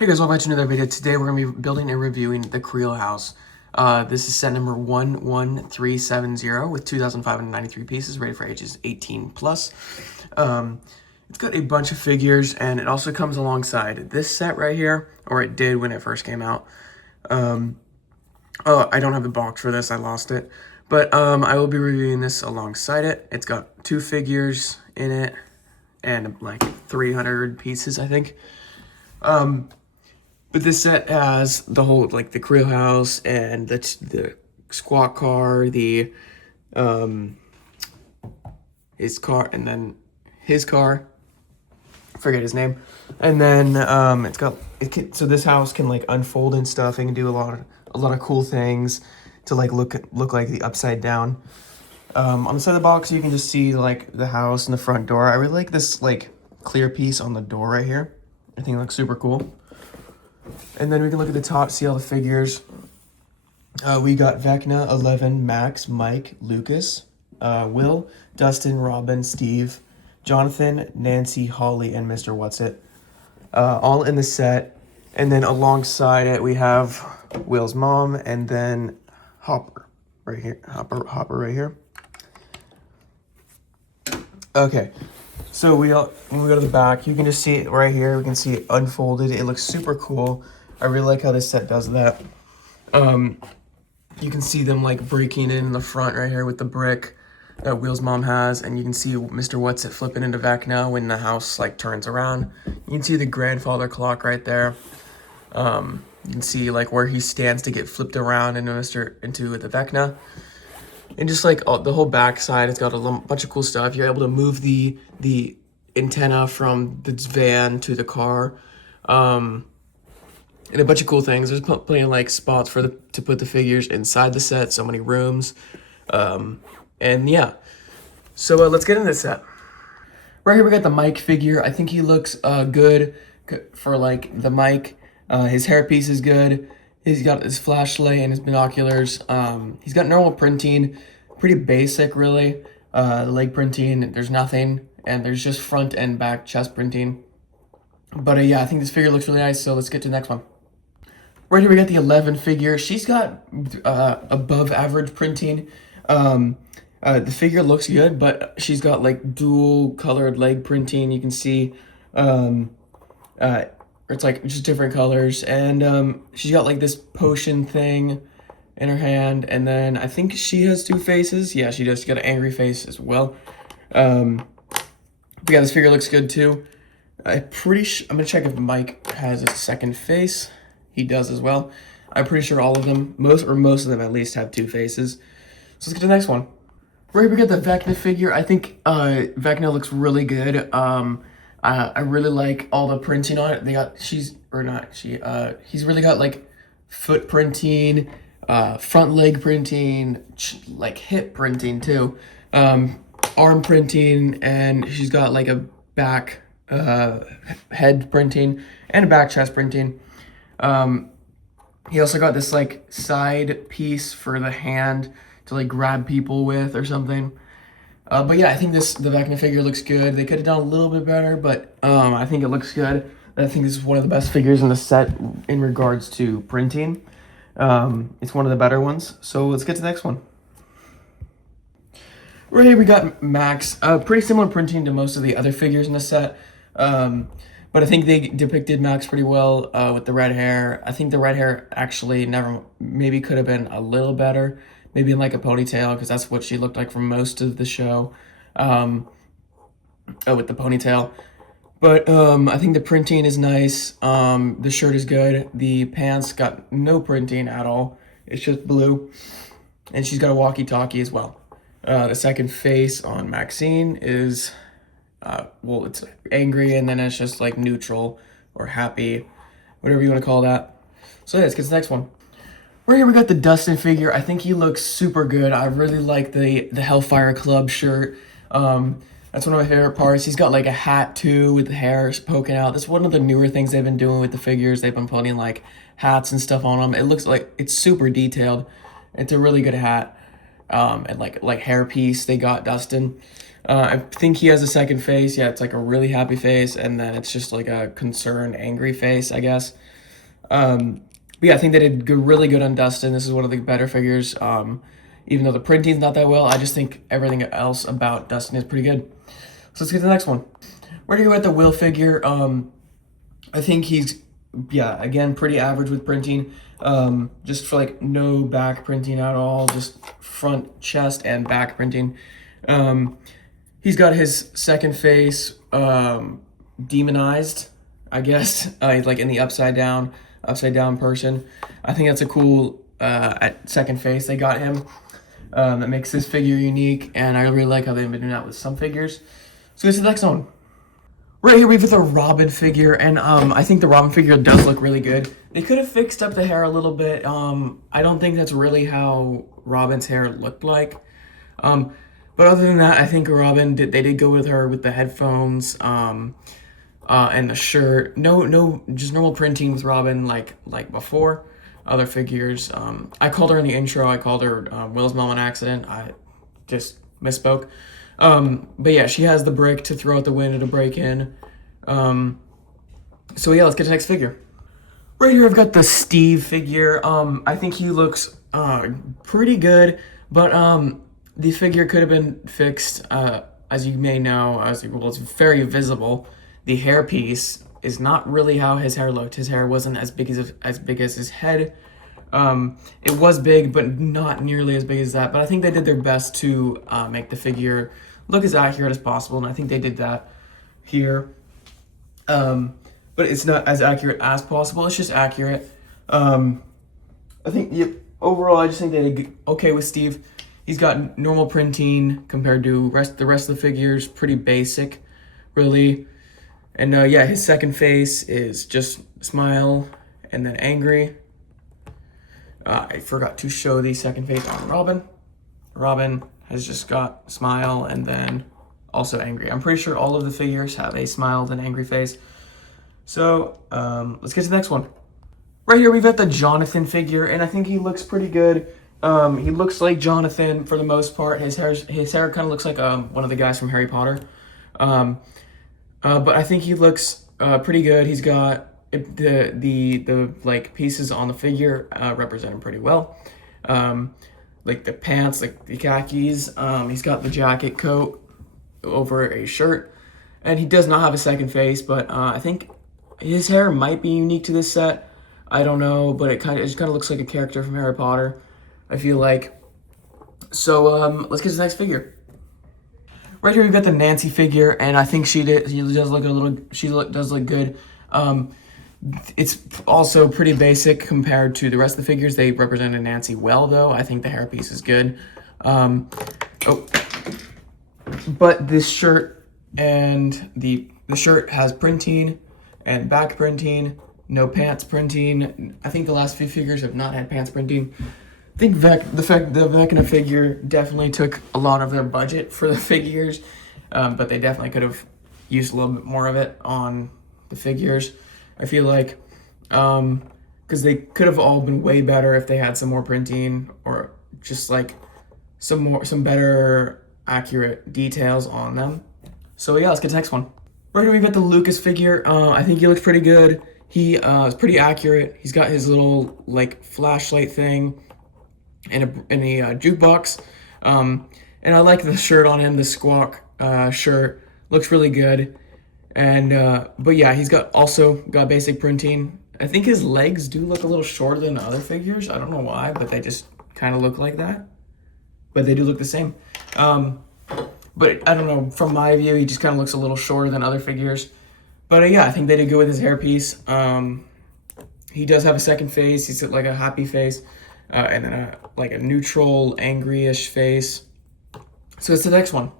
Hey guys, welcome back to another video. Today we're going to be building and reviewing the Creel House. This is set number 11370 with 2,593 pieces, ready for ages 18 plus. It's got a bunch of figures, and it also comes alongside this set right here, or it did when it first came out. Oh, I don't have the box for this, I lost it. But I will be reviewing this alongside it. It's got 2 figures in it, and like 300 pieces, I think. But this set has the whole, like, the Creel House and the squat car, the, his car, and then his car, forget his name. And then, so this house can, like, unfold and stuff. It can do a lot of cool things to, like, look like the upside down. On the side of the box, you can just see, like, the house and the front door. I really like this, like, clear piece on the door right here. I think it looks super cool. And then we can look at the top, see all the figures. We got Vecna, 11, Max, Mike, Lucas, Will, Dustin, Robin, Steve, Jonathan, Nancy, Holly, and Mr. Whatsit. All in the set. And then alongside it, we have Will's mom, and then Hopper right here. Hopper right here. Okay. So when we go to the back, you can just see it right here. We can see it unfolded. It looks super cool. I really like how this set does that. You can see them like breaking in the front right here with the brick that Will's mom has, and you can see Mr. Whatsit flipping into Vecna when the house like turns around. You can see the grandfather clock right there. You can see like where he stands to get flipped around into the Vecna. And just like the whole back side, it's got a bunch of cool stuff. You're able to move the antenna from the van to the car, and a bunch of cool things. There's plenty of like spots to put the figures inside the set. So many rooms, and yeah. So let's get into the set. Right here we got the Mike figure. I think he looks good for like the Mike. His hairpiece is good. He's got his flashlight and his binoculars. He's got normal printing, pretty basic really. Leg printing, there's nothing, and there's just front and back chest printing. But yeah, I think this figure looks really nice, so let's get to the next one. Right here we got the 11 figure. She's got above average printing. The figure looks good, but she's got like dual colored leg printing. You can see it's like just different colors, and she's got like this potion thing in her hand, and then I think she has 2 faces. Yeah, she does. She got an angry face as well. But yeah, this figure looks good too. I'm gonna check if Mike has a second face. He does as well. I'm pretty sure all of them, most of them at least, have 2 faces. So let's get to the next one. Right here we got the Vecna figure. I think Vecna looks really good. I really like all the printing on it. He's really got like foot printing, front leg printing, like hip printing too, arm printing, and she's got like a back head printing and a back chest printing. He also got this like side piece for the hand to like grab people with or something. But yeah, I think the Vecna figure looks good. They could have done a little bit better, but I think it looks good. I think this is one of the best figures in the set in regards to printing. It's one of the better ones. So let's get to the next one. Right here we got Max. Pretty similar printing to most of the other figures in the set. But I think they depicted Max pretty well with the red hair. I think the red hair actually maybe could have been a little better. Maybe in like a ponytail, because that's what she looked like for most of the show, with the ponytail. But I think the printing is nice. The shirt is good. The pants got no printing at all. It's just blue. And she's got a walkie-talkie as well. The second face on Maxine is, well, it's angry, and then it's just like neutral or happy, whatever you want to call that. So yeah, let's get to the next one. Right here we got the Dustin figure. I think he looks super good. I really like the Hellfire Club shirt. That's one of my favorite parts. He's got like a hat too with the hair poking out. That's one of the newer things they've been doing with the figures. They've been putting like hats and stuff on them. It looks like it's super detailed. It's a really good hat. And like hair piece they got Dustin. I think he has a second face. Yeah, it's like a really happy face, and then it's just like a concerned, angry face, I guess. But yeah, I think they did really good on Dustin. This is one of the better figures. Even though the printing's not that well, I just think everything else about Dustin is pretty good. So let's get to the next one. We're gonna go at the Will figure. I think he's, yeah, again, pretty average with printing. Just for like no back printing at all, just front, chest, and back printing. He's got his second face demonized, I guess, like in the upside down person. I think that's a cool at second face they got him. That makes this figure unique, and I really like how they've been doing that with some figures. So this is the next one. Right here we have the Robin figure, and I think the Robin figure does look really good. They could have fixed up the hair a little bit. I don't think that's really how Robin's hair looked like. But other than that, I think Robin they did go with her with the headphones and the shirt. No, just normal printing with Robin like before. Other figures. I called her in the intro. I called her Will's mom on accident. I just misspoke. But yeah, she has the brick to throw out the window to break in. So yeah, let's get to the next figure. Right here, I've got the Steve figure. I think he looks pretty good, but the figure could have been fixed. As you may know, well, it's very visible. The hairpiece is not really how his hair looked. His hair wasn't as big as his head. It was big, but not nearly as big as that. But I think they did their best to make the figure look as accurate as possible, and I think they did that here. But it's not as accurate as possible. It's just accurate. I think overall, I just think they did okay with Steve. He's got normal printing compared to the rest of the figures. Pretty basic, really. And yeah, his second face is just smile and then angry. I forgot to show the second face on Robin. Robin has just got smile and then also angry. I'm pretty sure all of the figures have a smiled and angry face. So let's get to the next one. Right here we've got the Jonathan figure, and I think he looks pretty good. He looks like Jonathan for the most part. His hair kind of looks like one of the guys from Harry Potter. But I think he looks pretty good. He's got the like pieces on the figure represent him pretty well. Like the pants, like the khakis. He's got the jacket coat over a shirt, and he does not have a second face. But I think his hair might be unique to this set. I don't know, but it just kind of looks like a character from Harry Potter, I feel like. So let's get to the next figure. Right here we've got the Nancy figure, and I think she does look good. It's also pretty basic compared to the rest of the figures. They represented Nancy well, though. I think the hairpiece is good. But this shirt and the shirt has printing and back printing, no pants printing. I think the last few figures have not had pants printing. I think the Vecna figure definitely took a lot of their budget for the figures, but they definitely could have used a little bit more of it on the figures. I feel like, because they could have all been way better if they had some more printing or just like some better accurate details on them. So yeah, let's get to the next one. Right here we've got the Lucas figure. I think he looks pretty good. He is pretty accurate. He's got his little like flashlight thing and a jukebox. And I like the shirt on him, the squawk shirt. Looks really good. And but yeah, he's also got basic printing. I think his legs do look a little shorter than other figures. I don't know why, but they just kind of look like that. But they do look the same. But I don't know, from my view, he just kind of looks a little shorter than other figures. But yeah, I think they did good with his hairpiece. He does have a second face. He's got like a happy face. And then like a neutral, angry-ish face. So it's the next one.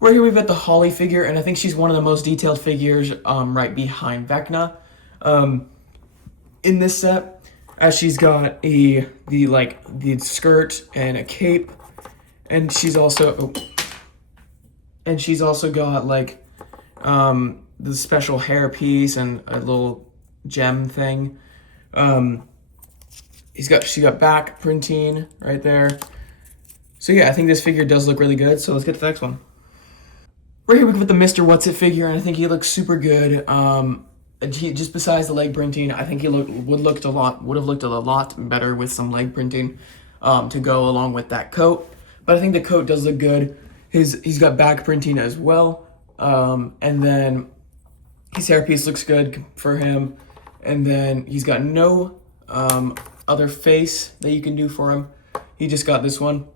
Right here we've got the Holly figure, and I think she's one of the most detailed figures right behind Vecna. In this set, as she's got the skirt and a cape, and she's also got like the special hair piece and a little gem thing. She got back printing right there. So yeah, I think this figure does look really good. So let's get to the next one. Right here we got the Mr. What's It figure, and I think he looks super good. Just besides the leg printing, I think he would have looked a lot better with some leg printing to go along with that coat. But I think the coat does look good. He's got back printing as well, and then his hairpiece looks good for him, and then he's got no other face that you can do for him. He just got this one.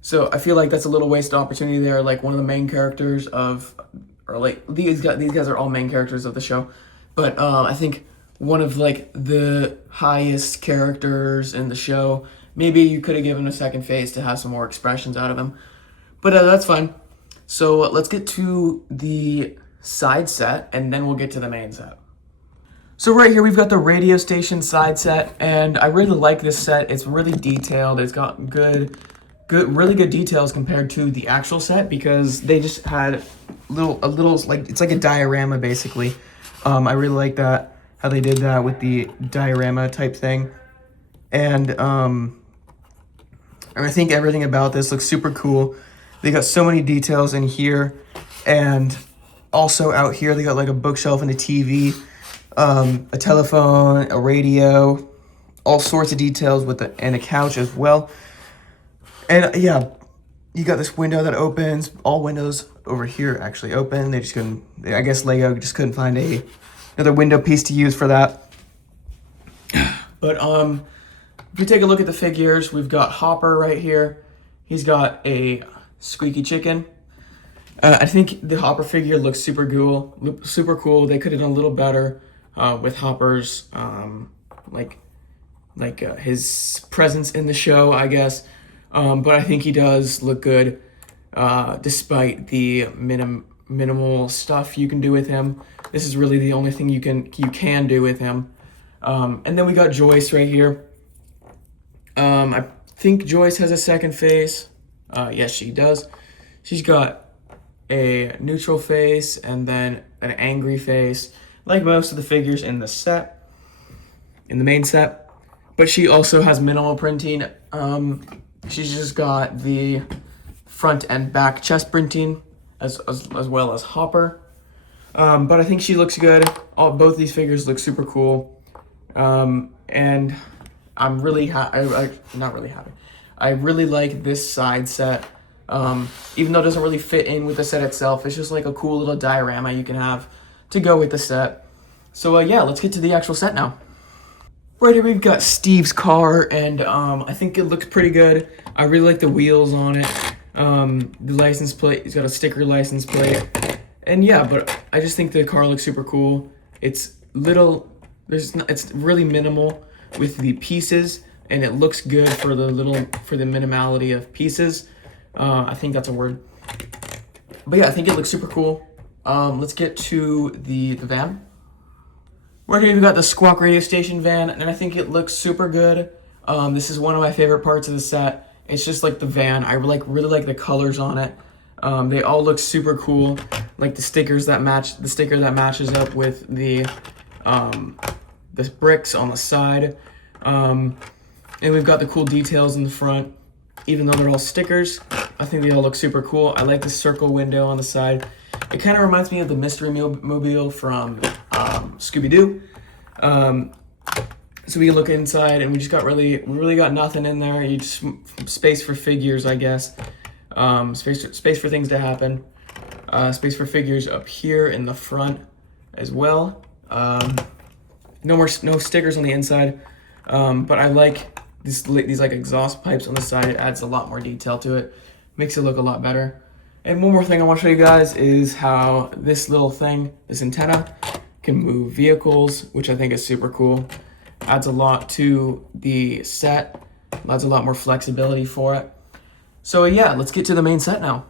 So I feel like that's a little wasted opportunity there. Like one of the main characters of, or like these guys are all main characters of the show, but I think one of like the highest characters in the show. Maybe you could have given him a second face to have some more expressions out of him, but that's fine. So let's get to the side set, and then we'll get to the main set. So right here we've got the radio station side set, and I really like this set. It's really detailed. It's got really good details compared to the actual set, because they just had a little like, it's like a diorama basically. I really like that, how they did that with the diorama type thing, and I think everything about this looks super cool. They got so many details in here, and also out here they got like a bookshelf and a TV, a telephone, a radio, all sorts of details and a couch as well. And yeah, you got this window that opens. All windows over here actually open. They just couldn't, I guess Lego just couldn't find another window piece to use for that. But if you take a look at the figures, we've got Hopper right here. He's got a squeaky chicken. I think the Hopper figure looks super cool. They could have done a little better with Hopper's his presence in the show, I guess. But I think he does look good, despite the minimal stuff you can do with him. This is really the only thing you can do with him. And then we got Joyce right here. I think Joyce has a second face. Yes, she does. She's got a neutral face and then an angry face, like most of the figures in the main set. But she also has minimal printing. She's just got the front and back chest printing as well as Hopper. But I think she looks good. Both these figures look super cool. And I'm really not really happy. I really like this side set. Even though it doesn't really fit in with the set itself, it's just like a cool little diorama you can have to go with the set. So yeah, let's get to the actual set now. Right here we've got Steve's car, and I think it looks pretty good. I really like the wheels on it. The license plate, he's got a sticker license plate. And yeah, but I just think the car looks super cool. It's it's really minimal with the pieces, and it looks good for the minimality of pieces. I think that's a word. But yeah, I think it looks super cool. Let's get to the van. Right here we've got the Squawk radio station van, and I think it looks super good. This is one of my favorite parts of the set. It's just like the van. I really like the colors on it. They all look super cool. Like the sticker that matches up with the bricks on the side. And we've got the cool details in the front. Even though they're all stickers, I think they all look super cool. I like the circle window on the side. It kind of reminds me of the Mystery Mobile from Scooby-Doo. So we can look inside, and we really got nothing in there. You just space for figures, I guess. Space for things to happen. Space for figures up here in the front as well. No stickers on the inside. But I like these like exhaust pipes on the side. It adds a lot more detail to it. Makes it look a lot better. And one more thing I want to show you guys is how this little thing, this antenna, can move vehicles, which I think is super cool. Adds a lot to the set. Adds a lot more flexibility for it. So yeah, let's get to the main set now.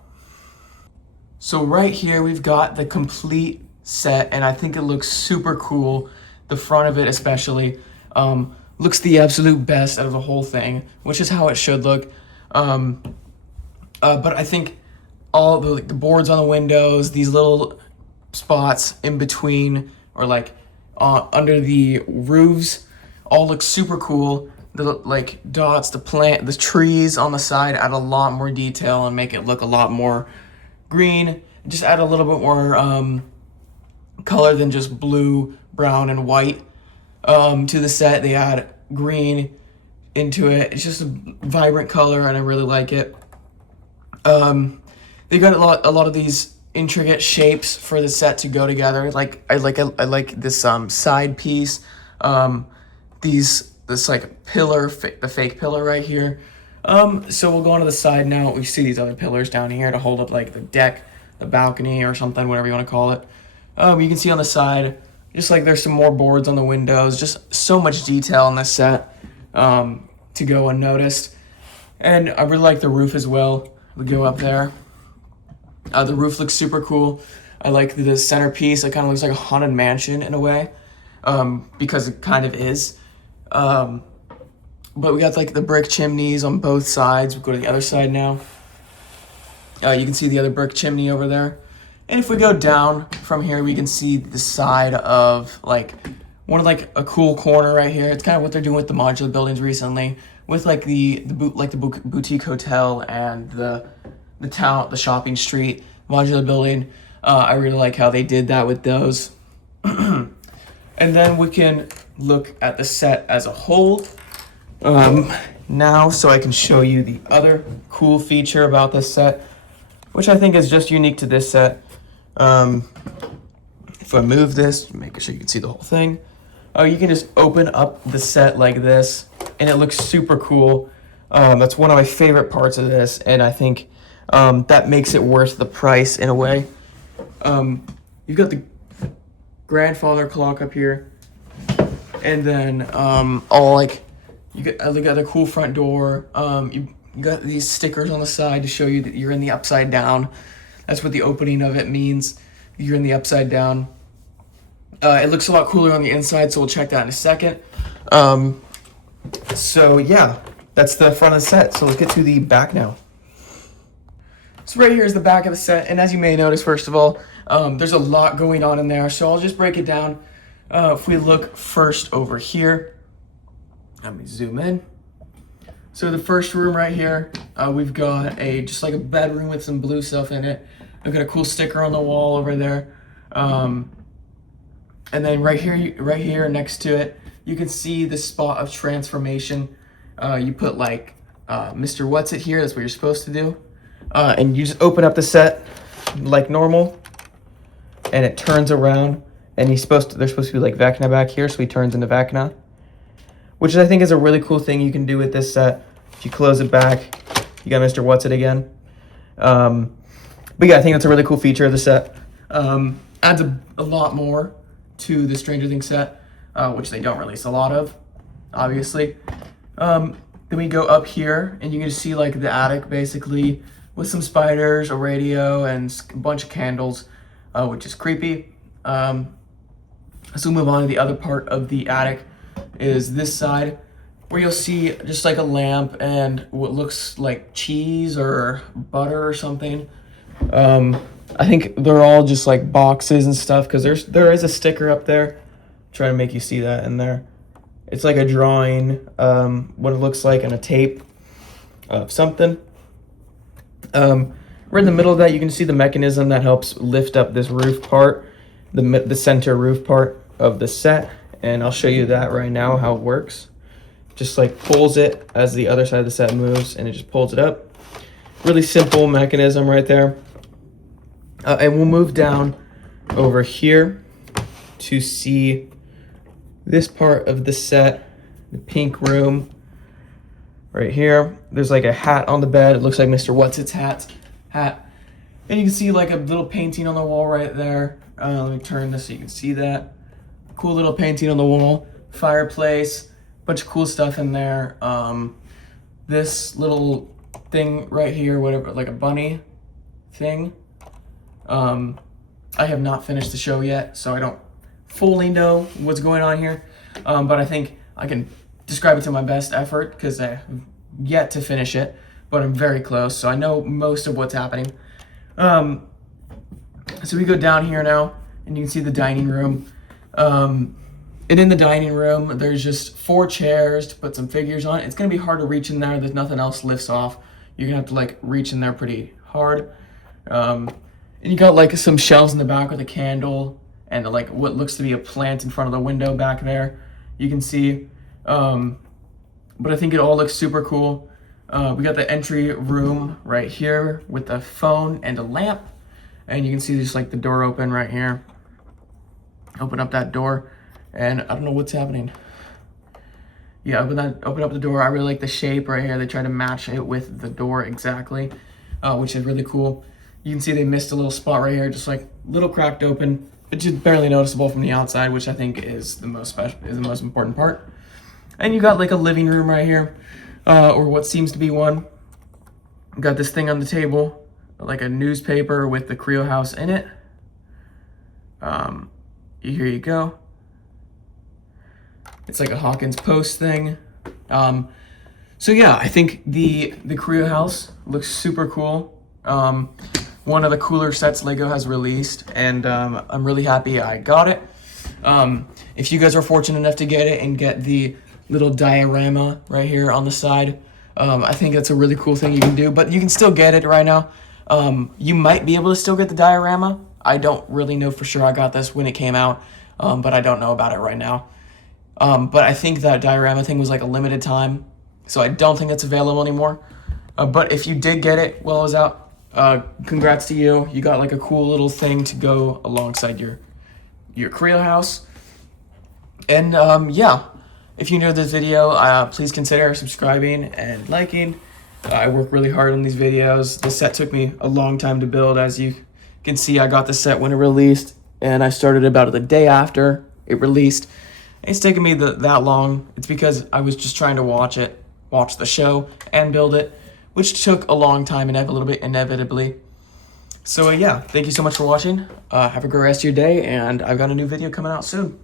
So right here we've got the complete set, and I think it looks super cool. The front of it especially looks the absolute best out of the whole thing, which is how it should look. But I think all the boards on the windows, these little spots in between, or like under the roofs, all look super cool. The like dots, the trees on the side add a lot more detail and make it look a lot more green just add a little bit more color than just blue, brown, and white to the set. They add green into it. It's just a vibrant color, and I really like it. They got a lot of these intricate shapes for the set to go together. I like this side piece. This like pillar, the fake pillar right here. So we'll go on to the side now. We see these other pillars down here to hold up like the deck, the balcony, or something, whatever you want to call it. You can see on the side, just like there's some more boards on the windows. Just so much detail on this set to go unnoticed. And I really like the roof as well. We go up there. The roof looks super cool. I like the centerpiece. It kind of looks like a haunted mansion in a way, because it kind of is. But we got like the brick chimneys on both sides. We'll go to the other side now. You can see the other brick chimney over there. And if we go down from here, we can see the side of like a cool corner right here. It's kind of what they're doing with the modular buildings recently, with like the boutique hotel and the shopping street modular building. I really like how they did that with those. And then we can look at the set as a whole now, so I can show you the other cool feature about this set, which I think is just unique to this set. If I move this, make sure you can see the whole thing. You can just open up the set like this, and it looks super cool. That's one of my favorite parts of this, and I think that makes it worth the price in a way. You've got the grandfather clock up here, and then you got the cool front door. You got these stickers on the side to show you that you're in the upside down. That's what the opening of it means. You're in the upside down. It looks a lot cooler on the inside, so we'll check that in a second. So yeah, that's the front of the set. So let's get to the back now. So right here is the back of the set, and as you may notice, first of all, there's a lot going on in there, so I'll just break it down. If we look first over here, let me zoom in. So the first room right here, we've got just like a bedroom with some blue stuff in it. I've got a cool sticker on the wall over there. And then right here next to it, you can see the spot of transformation. You put like Mr. What's It here, that's what you're supposed to do. And you just open up the set like normal, and it turns around, and they're supposed to be like Vecna back here, so he turns into Vecna, which I think is a really cool thing you can do with this set. If you close it back, you got Mr. What's It again. But yeah, I think that's a really cool feature of the set. Adds a lot more to the Stranger Things set, which they don't release a lot of, obviously. Then we go up here, and you can just see like the attic basically with some spiders, a radio, and a bunch of candles, which is creepy. So we'll move on to the other part of the attic, is this side, where you'll see just like a lamp and what looks like cheese or butter or something. I think they're all just like boxes and stuff, because there is a sticker up there. Try to make you see that in there. It's like a drawing, what it looks like, and a tape of something. Right in the middle of that, you can see the mechanism that helps lift up this roof part, the center roof part of the set, and I'll show you that right now, how it works. Just like pulls it as the other side of the set moves, and it just pulls it up. Really simple mechanism right there. And we'll move down over here to see this part of the set, the pink room right here. There's like a hat on the bed. It looks like Mr. What's-It's hat. And you can see like a little painting on the wall right there. Let me turn this so you can see that. Cool little painting on the wall. Fireplace, bunch of cool stuff in there. This little thing right here, whatever, like a bunny thing. I have not finished the show yet, so I don't fully know what's going on here. But I think I can describe it to my best effort, because I have yet to finish it, but I'm very close, so I know most of what's happening. So we go down here now, and you can see the dining room. And in the dining room, there's just 4 chairs to put some figures on. It's gonna be hard to reach in there. There's nothing else lifts off. You're gonna have to like reach in there pretty hard. And you got like some shelves in the back with a candle and like what looks to be a plant in front of the window back there. You can see, but I think it all looks super cool. We got the entry room right here with a phone and a lamp. And you can see just like the door open right here. Open up that door, and I don't know what's happening. Yeah, open up the door. I really like the shape right here. They try to match it with the door exactly, which is really cool. You can see they missed a little spot right here, just like little cracked open, but just barely noticeable from the outside, which I think is the most important part. And you got like a living room right here, or what seems to be one. You got this thing on the table, like a newspaper with the Creel House in it. Here you go. It's like a Hawkins Post thing. So yeah, I think the Creel House looks super cool. One of the cooler sets Lego has released, and I'm really happy I got it. If you guys are fortunate enough to get it and get the little diorama right here on the side, I think that's a really cool thing you can do, but you can still get it right now. You might be able to still get the diorama. I don't really know for sure. I got this when it came out, but I don't know about it right now. But I think that diorama thing was like a limited time, so I don't think it's available anymore. But if you did get it while it was out, congrats to you. You got like a cool little thing to go alongside your Creel House. And yeah, if you enjoyed this video, please consider subscribing and liking. I work really hard on these videos. This set took me a long time to build. As you can see, I got the set when it released, and I started about the day after it released. It's taken me that long. It's because I was just trying to watch the show, and build it, which took a long time inevitably. So yeah, thank you so much for watching. Have a great rest of your day, and I've got a new video coming out soon.